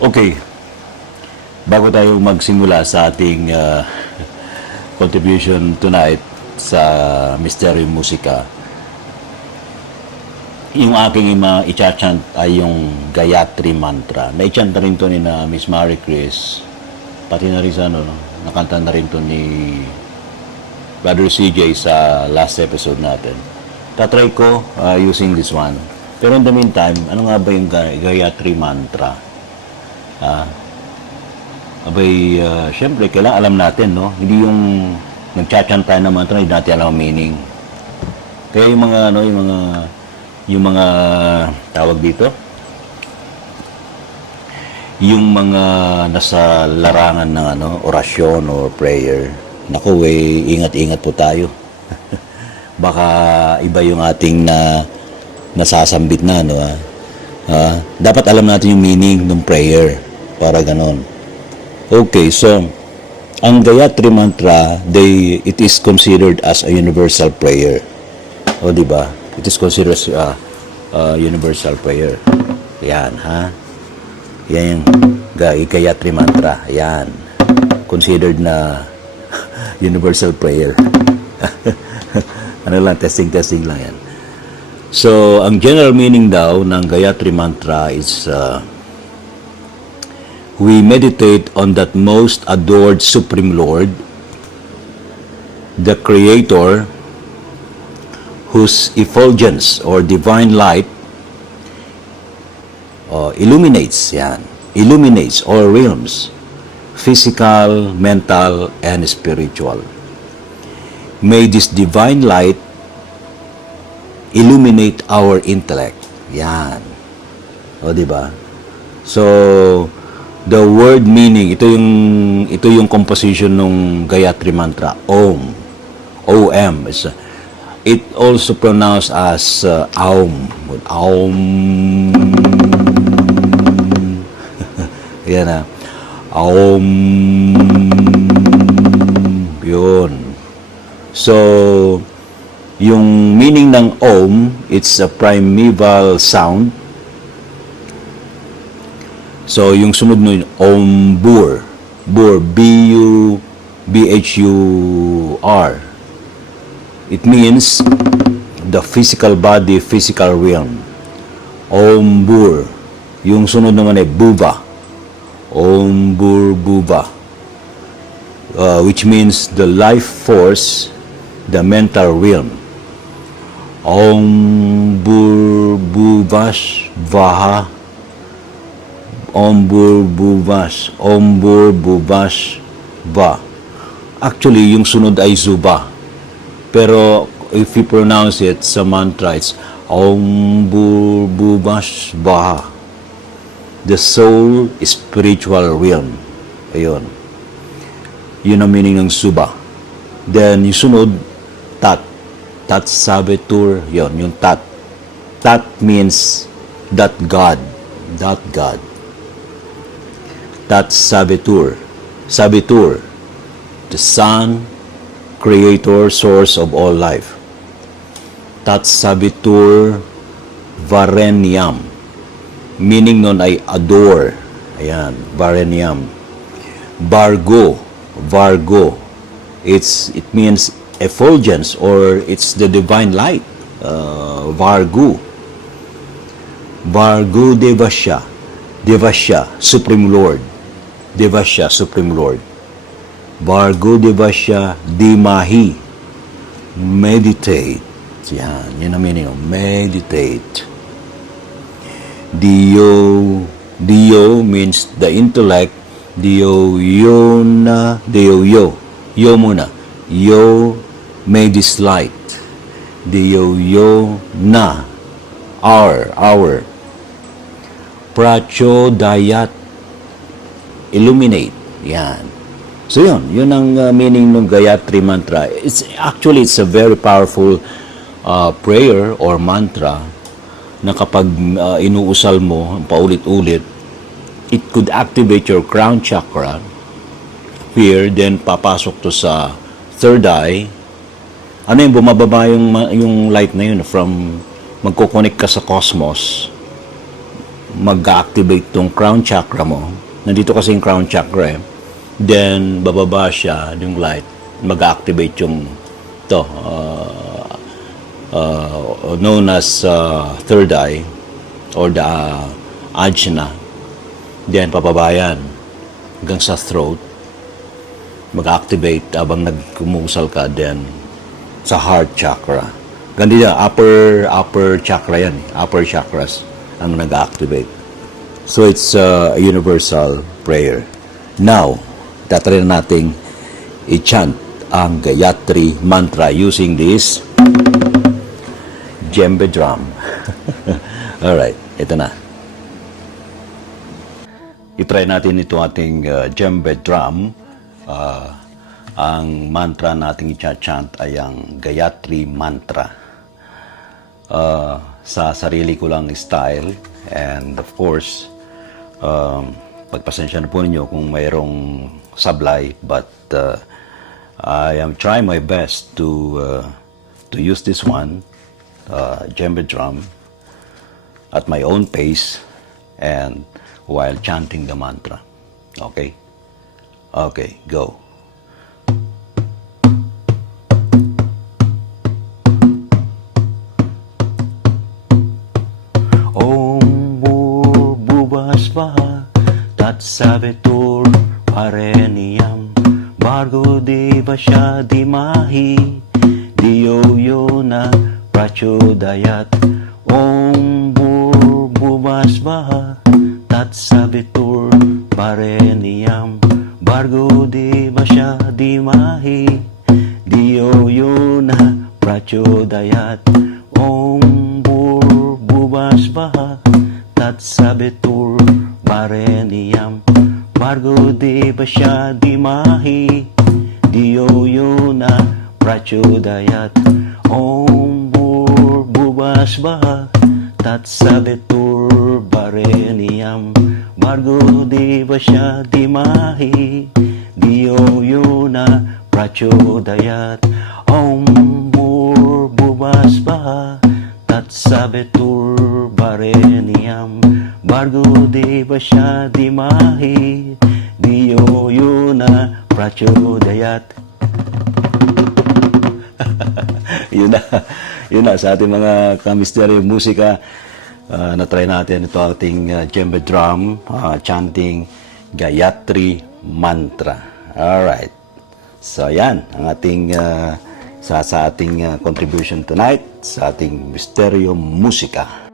Okay, bago tayo magsimula sa ating contribution tonight sa Misteryo Musika, yung aking i-chant ay yung Gayatri Mantra. Na-chant na rin to ni na Miss Marie Chris, pati na rin sa nakanta na rin to ni Brother CJ sa last episode natin. Tatry ko using this one. Pero in the meantime, ano nga ba yung Gayatri Mantra? Syempre, kailangan alam natin, no? Hindi yung nag-chant tayo ng mantra, hindi natin alam ang meaning. Kaya yung mga tawag dito, yung mga nasa larangan ng orasyon or prayer, naku, ingat-ingat po tayo. Baka iba yung ating nasasambit na, no? Dapat alam natin yung meaning ng prayer. Para ganon. Okay, so ang Gayatri Mantra, it is considered as a universal prayer. O, di ba? It is considered as a universal prayer. Yan, ha? Yan yung Gayatri Mantra. Yan. Considered na universal prayer. Testing lang yan. So, ang general meaning daw ng Gayatri Mantra is we meditate on that most adored Supreme Lord, the Creator, whose effulgence or divine light illuminates all realms, physical, mental, and spiritual. May this divine light illuminate our intellect. Yan. O, diba? So, the word meaning, ito yung composition ng Gayatri Mantra, Om. O-M. It also pronounced as Aum. Aum. Yan na. Aum. Yun. So, yung meaning ng Om, it's a primeval sound. So, yung sunod nun, Om Bur. Bur, B-U-B-H-U-R. It means the physical body, physical realm. Om Bur. Yung sunod naman ay Buva. Om Bur Buva. Which means the life force, the mental realm. Om Bur Buvas Vaha. Ombur Buvas Va. Actually, yung sunod ay Zuba. Pero if you pronounce it sa mantra, it's Ombur Buvas Va. The soul, spiritual realm. Ayun. Yun ang meaning ng Zuba. Then, yung sunod, Tat. Tat Sabitur. Yun, yung Tat. Tat means that God. That God. Tat Sabitur. Sabitur, the Son, Creator, Source of all life. Tat Sabitur Varenyam. Meaning nun ay adore. Ayan, Varenyam. Vargo. Vargo. It means effulgence or it's the divine light. Vargo. Vargo Devasya. Devasya, Supreme Lord. Devasya, Supreme Lord. Vargo Devasya Dimahi. Meditate. Yan, yun ang meaning. Meditate. Dio means the intellect. Yo muna. Yo may this light. Yo na. Our. Prachodayat. Illuminate. Yan. So yun ang meaning ng Gayatri Mantra. It's a very powerful prayer or mantra na kapag inuusal mo paulit-ulit, it could activate your crown chakra here, then papasok to sa third eye. Ano yung bumababa yung light na yun from magkoconnect ka sa cosmos. mag-activate tong crown chakra mo. Nandito kasi yung crown chakra eh. Then, bababa siya, yung light, mag-activate yung to, known as third eye or the ajna. Then, papabayan hanggang sa throat. Mag-activate habang nagkumusal ka. Then, sa heart chakra. Ganito yan, upper chakra yan. Upper chakras ang nag-activate. So, it's a universal prayer. Now, tatry na nating i-chant ang Gayatri Mantra using this djembe drum. Alright, ito na. I-try natin ito ating djembe drum. Ang mantra nating i-chant ay ang Gayatri Mantra. Sa sarili ko lang style, and of course, pagpasensya na po ninyo kung mayroong sablay, but I am trying my best to use this one, djembe drum, at my own pace and while chanting the mantra. Okay? Okay, go. Tatsavitur Varenyam Bhargo Devasya Dhimahi Diyo Yona Prachodayat Om Bhuvasvaha Tatsavitur Varenyam Bhargo Devasya Dhimahi Diyo Yona Prachodayat Om Bhuvasvaha Tatsavitur Varenyam Bhargo Devasya Dhimahi Diyo Yona Prachodayat Om Bhuvasvaha Tatsavitur Varenyam Bhargo Devasya Dhimahi Diyo Yona Prachodayat Om Bhuvasvaha Tatsavitur Varenyam Bhargo Devasya Dhimahi Diyo Yona Prachodayat. Yun na sa ating mga kamisteryo musika. Na-try natin ito ating djembe drum, chanting Gayatri Mantra. Alright. So yan ang ating sa ating contribution tonight sa ating misteryo musika.